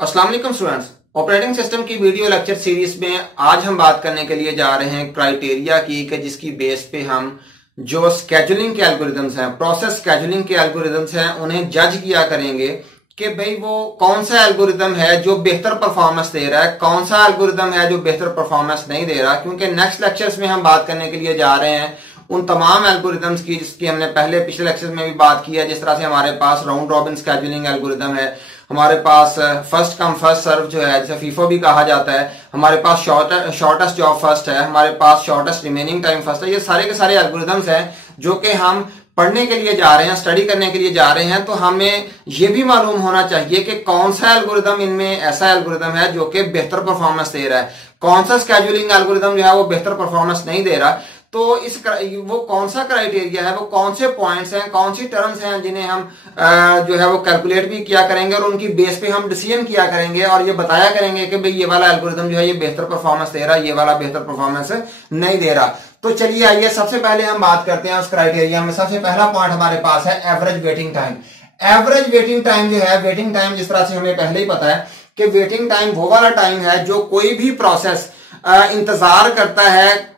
अस्सलाम वालेकुम students. Operating system की वीडियो लेक्चर सीरीज में आज हम बात करने के लिए जा रहे हैं क्राइटेरिया की कि जिसकी बेस पे हम जो स्केजुलिंग के एल्गोरिदम्स हैं, प्रोसेस स्केजुलिंग के एल्गोरिदम्स हैं, उन्हें जज किया करेंगे कि भाई वो कौन सा एल्गोरिदम है जो बेहतर परफॉर्मेंस दे रहा है, कौन सा एल्गोरिदम है जो बेहतर परफॉर्मेंस नहीं दे रहा। क्योंकि नेक्स्ट लेक्चर्स में हम बात करने के लिए जा रहे हैं उन तमाम एल्गोरिदम्स की जिसकी हमने पहले पिछले लेक्चर में भी बात की है। जिस तरह से हमारे पास राउंड रॉबिन स्केजुलिंग एल्गोरिदम है, हमारे पास फर्स्ट कम फर्स्ट सर्व जो है जिसे फीफो भी कहा जाता है, हमारे पास शॉर्टेस्ट जॉब फर्स्ट है, हमारे पास शॉर्टेस्ट रिमेनिंग टाइम फर्स्ट है। ये सारे के सारे एल्गोरिदम्स हैं जो कि हम पढ़ने के लिए जा रहे हैं, स्टडी करने के लिए जा रहे हैं। तो हमें यह भी मालूम होना चाहिए कि कौन सा एल्गोरिदम इनमें ऐसा एल्गोरिदम है जो कि बेहतर परफॉर्मेंस दे रहा है, कौन सा स्केजुलिंग एल्गोरिदम जो है वो बेहतर परफॉर्मेंस नहीं दे रहा। तो वो कौन सा क्राइटेरिया है, वो कौन से पॉइंट्स हैं, कौन सी टर्म्स हैं जिन्हें हम जो है वो कैलकुलेट भी किया करेंगे और उनकी बेस पे हम डिसीजन किया करेंगे और ये बताया करेंगे कि भाई ये वाला एल्गोरिदम जो है ये बेहतर परफॉर्मेंस दे रहा है, ये वाला बेहतर परफॉर्मेंस नहीं दे रहा। तो चलिए आइए सबसे पहले हम बात करते हैं उस क्राइटेरिया में। सबसे पहला पॉइंट हमारे पास है average waiting time. Average waiting time जो है, वेटिंग टाइम जिस तरह से हमें पहले ही पता है कि वेटिंग टाइम वो वाला टाइम है जो कोई भी प्रोसेस इंतजार करता है,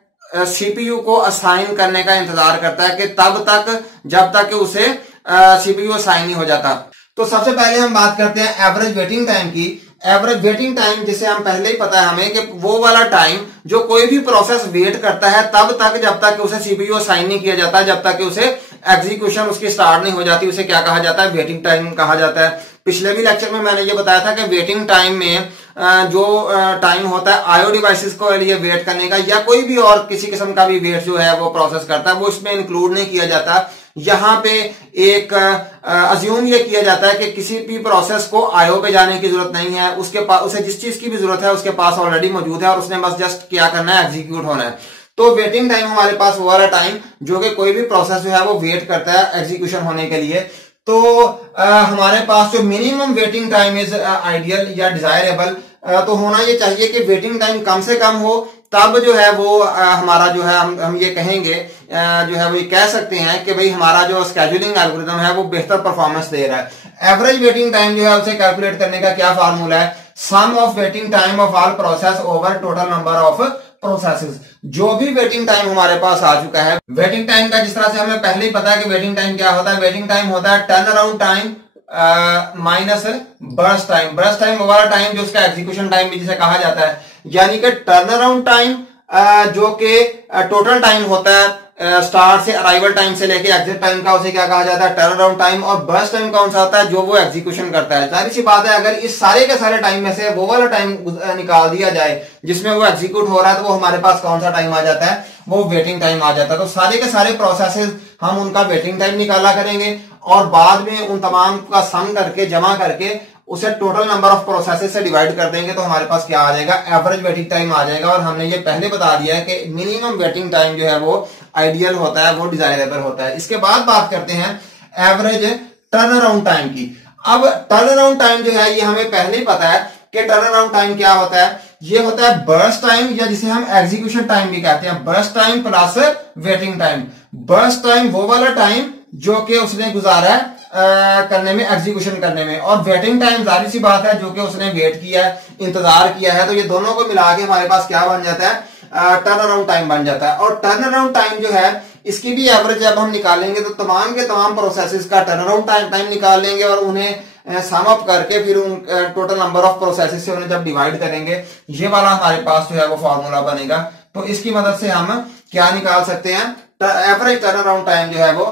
सीपीयू को असाइन करने का इंतजार करता है कि तब तक जब तक उसे सीपीयू असाइन नहीं हो जाता। तो सबसे पहले हम बात करते हैं एवरेज वेटिंग टाइम की। एवरेज वेटिंग टाइम जिसे हम पहले ही पता है हमें कि वो वाला टाइम जो कोई भी प्रोसेस वेट करता है तब तक जब तक उसे सीपीयू असाइन नहीं किया जाता, जब तक उसे एग्जीक्यूशन उसकी स्टार्ट नहीं हो जाती, उसे क्या कहा जाता है, वेटिंग टाइम कहा जाता है। पिछले भी लेक्चर में मैंने ये बताया था कि वेटिंग टाइम में जो टाइम होता है आईओ डिवाइसेस को लिए वेट करने का या कोई भी और किसी किस्म का भी वेट जो है वो प्रोसेस करता है, वो इसमें इंक्लूड नहीं किया जाता। यहां पे एक अज्यूम ये किया जाता है कि किसी भी प्रोसेस को आईओ पे जाने की जरूरत नहीं है, उसके पास उसे जिस चीज की भी जरूरत है उसके पास ऑलरेडी मौजूद है और उसने बस जस्ट क्या करना है, एग्जीक्यूट होना है। तो वेटिंग टाइम हमारे पास वो वाला टाइम जो कि कोई भी प्रोसेस जो है वो वेट करता है एग्जीक्यूशन होने के लिए। तो हमारे पास जो minimum waiting time is ideal या डिजायरेबल, तो होना ये चाहिए कि वेटिंग टाइम कम से कम हो, तब जो है वो हमारा जो है हम ये कहेंगे जो है वो ये कह सकते हैं कि भाई हमारा जो स्केजुलिंग एल्गोरिदम है वो बेहतर परफॉर्मेंस दे रहा है। एवरेज वेटिंग टाइम जो है उसे कैलकुलेट करने का क्या फार्मूला है, sum of waiting time of all process over total number of processes. जो भी वेटिंग टाइम हमारे पास आ चुका है, वेटिंग टाइम का जिस तरह से हमें पहले ही पता है कि वेटिंग टाइम क्या होता है, वेटिंग टाइम होता है turn around time minus burst time. Burst time वो वाला टाइम जो उसका एग्जीक्यूशन टाइम भी जिसे कहा जाता है, यानी कि टर्न अराउंड टाइम जो कि टोटल टाइम होता है स्टार्ट से अराइवल टाइम से लेके एग्जिट टाइम का, उसे क्या कहा जाता है, टर्न अराउंड टाइम। और बर्स्ट टाइम कौन सा होता है, जो वो एग्जीक्यूशन करता है। जाहिर सी बात है अगर इस सारे के सारे टाइम में से वो वाला टाइम निकाल दिया जाए जिसमें वो एग्जीक्यूट हो रहा है, तो वो हमारे पास कौन सा टाइम आ जाता है, वो वेटिंग टाइम आ जाता है। तो सारे के सारे प्रोसेसेस हम उनका वेटिंग टाइम निकाला करेंगे और बाद में उन तमाम का सम करके जमा करके उसे टोटल नंबर ऑफ प्रोसेसेस से डिवाइड कर देंगे, तो हमारे पास क्या आ जाएगा, एवरेज वेटिंग टाइम आ जाएगा। और हमने ये पहले बता दिया है कि मिनिमम वेटिंग टाइम जो है वो आइडियल होता है, वो डिजायरेबल होता है। इसके बाद बात करते हैं एवरेज टर्न अराउंड टाइम की। अब टर्न अराउंड टाइम जो है ये हमें पहले ही पता है कि टर्न अराउंड टाइम क्या होता है, ये होता है बर्स्ट टाइम या जिसे हम एग्जीक्यूशन टाइम भी कहते हैं, burst time plus waiting time. Burst time वो वाला टाइम जो कि उसने गुजारा है करने में, एग्जीक्यूशन करने में, और वेटिंग टाइम जाहिर सी बात है जो कि उसने वेट किया है, इंतजार किया है। तो ये दोनों को मिला के हमारे पास क्या बन जाता है, टर्न अराउंड टाइम बन जाता है। और टर्न अराउंड टाइम जो है इसकी भी एवरेज जब हम निकालेंगे तो तमाम के तमाम प्रोसेसेस का टर्न अराउंड टाइम निकाल लेंगे और उन्हें सम अप करके फिर उन टोटल नंबर ऑफ प्रोसेसेस से उन्हें जब डिवाइड करेंगे, ये वाला हमारे पास जो है वो फॉर्मूला बनेगा। तो इसकी मदद से हम क्या निकाल सकते हैं, एवरेज टर्न अराउंड टाइम जो है वो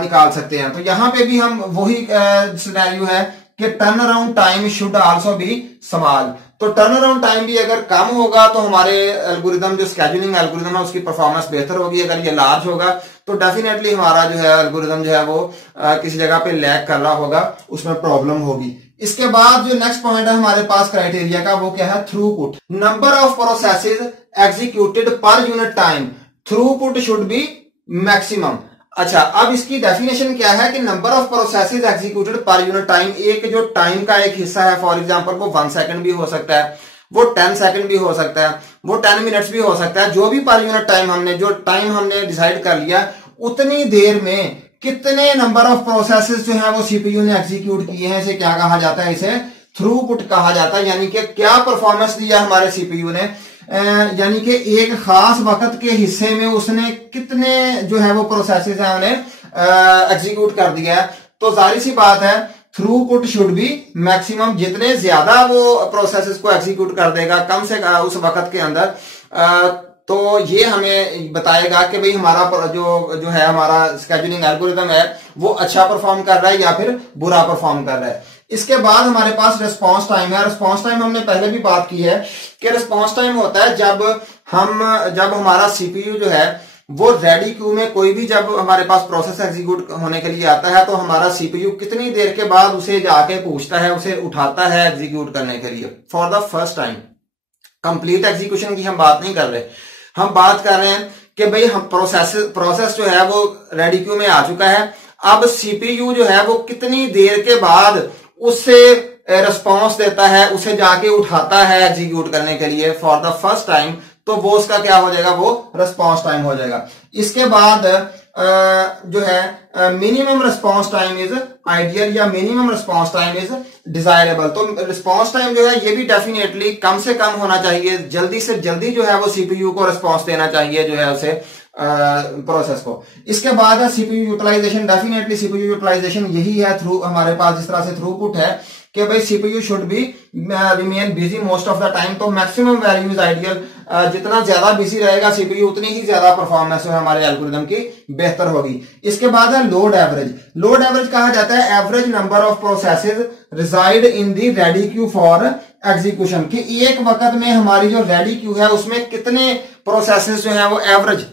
निकाल सकते हैं। तो यहां पे भी हम वही सिनेरियो है कि turn around time should also be small. तो टर्न अराउंड टाइम भी अगर कम होगा तो हमारे एल्गोरिदम जो स्केजुलिंग एल्गोरिदम है उसकी परफॉर्मेंस बेहतर होगी। अगर ये लार्ज होगा तो डेफिनेटली हमारा जो है एल्गोरिदम जो है वो किसी जगह पे लैग कर रहा होगा, उसमें प्रॉब्लम होगी। इसके बाद जो नेक्स्ट पॉइंट है हमारे पास क्राइटेरिया का, वो क्या है, throughput. Number of processes executed per unit time, throughput should be maximum. अच्छा, अब इसकी डेफिनेशन क्या है कि number of processes executed per unit time, एक जो टाइम का एक हिस्सा है, फॉर एग्जांपल वो 1 सेकंड भी हो सकता है, वो 10 सेकंड भी हो सकता है, वो 10 मिनट्स भी हो सकता है। जो भी पर यूनिट टाइम हमने डिसाइड कर लिया, उतनी देर में कितने नंबर ऑफ प्रोसेसेस जो है वो सीपीयू ने एग्जीक्यूट किए हैं, इसे क्या कहा जाता है, इसे थ्रूपुट कहा जाता है, यानी कि क्या परफॉर्मेंस दिया हमारे सीपीयू ने, यानी कि एक खास वक्त के हिस्से में उसने कितने जो है वो प्रोसेसेस है उन्हें एग्जीक्यूट कर दिया है। तो जाहिर सी बात है थ्रूपुट शुड बी मैक्सिमम, जितने ज्यादा वो प्रोसेसेस को एग्जीक्यूट कर देगा कम से उस वक्त के अंदर, तो ये हमें बताएगा कि भाई हमारा जो है हमारा स्केड्यूलिंग एल्गोरिथम है वो अच्छा परफॉर्म कर रहा है या फिर बुरा परफॉर्म कर रहा है। इसके बाद हमारे पास रिस्पांस टाइम है। रिस्पांस टाइम हमने पहले भी बात की है कि रिस्पांस टाइम होता है जब हमारा सीपीयू जो है वो रेडी क्यू में कोई भी जब हमारे पास प्रोसेस एग्जीक्यूट होने के लिए आता है तो हमारा सीपीयू कितनी देर के बाद उसे जाके पूछता है, उसे उठाता है एग्जीक्यूट करने के लिए for the first time. Complete execution की हम बात नहीं कर रहे, हम बात कर रहे हैं कि भाई हम प्रोसेस जो है वो रेडी क्यू में आ चुका है, अब सीपीयू जो है वो कितनी देर के बाद उससे रिस्पांस देता है, उसे जाके उठाता है एग्जीक्यूट करने के लिए फॉर द फर्स्ट टाइम, तो वो उसका क्या हो जाएगा, वो रिस्पांस टाइम हो जाएगा। इसके बाद जो है minimum response time is ideal या minimum response time is desirable. तो रिस्पांस टाइम जो है ये भी डेफिनेटली कम से कम होना चाहिए, जल्दी से जल्दी जो है वो सीपीयू को रिस्पांस देना चाहिए जो है उसे प्रोसेस को। इसके बाद है CPU utilisation. Definitely CPU utilisation यही है थ्रू हमारे पास जिस तरह से थ्रूपुट है कि भाई CPU should be remain busy most of the time, तो मैक्सिमम वैल्यू इज आइडियल। जितना ज्यादा बिजी रहेगा सीपीयू उतनी ही ज्यादा परफॉर्मेंस जो है हमारे एल्गोरिथम की बेहतर होगी। इसके बाद है लोड एवरेज। लोड एवरेज कहा जाता है average number of processes resided in the ready queue for execution, कि एक वक्त में हमारी जो रेडी क्यू है उसमें कितने प्रोसेसेस जो है वो एवरेज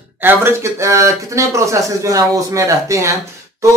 कितने प्रोसेसेस जो है वो उसमें रहते हैं। तो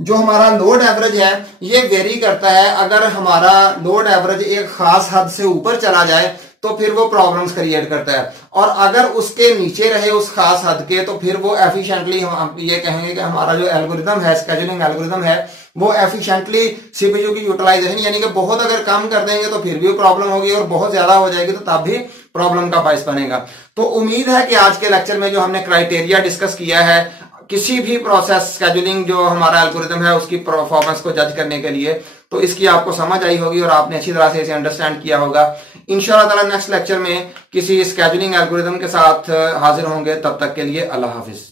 जो हमारा लोड एवरेज है ये वेरी करता है, अगर हमारा लोड एवरेज एक खास हद से ऊपर चला जाए तो फिर वो प्रॉब्लम्स क्रिएट करता है, और अगर उसके नीचे रहे उस खास हद के तो फिर वो एफिशिएंटली, हम ये कहेंगे कि हमारा जो एल्गोरिथम है स्केड्यूलिंग एल्गोरिथम है वो एफिशिएंटली सीपीयू की यूटिलाइजेशन, यानी कि बहुत अगर कम कर देंगे तो फिर भी प्रॉब्लम होगी और बहुत ज्यादा हो जाएगी तो तब भी प्रॉब्लम का बायस बनेगा। तो उम्मीद है कि आज के लेक्चर में जो हमने क्राइटेरिया डिस्कस किया है किसी भी प्रोसेस स्केड्यूलिंग जो हमारा एल्गोरिथम है उसकी परफॉर्मेंस को जज करने के लिए, तो इसकी आपको समझ आई होगी और आपने अच्छी तरह से इसे अंडरस्टैंड किया होगा। इंशाअल्लाह ताला नेक्स्ट लेक्चर में किसी स्केड्यूलिंग एल्गोरिथम के साथ हाजिर होंगे, तब तक के लिए अल्लाह हाफिज।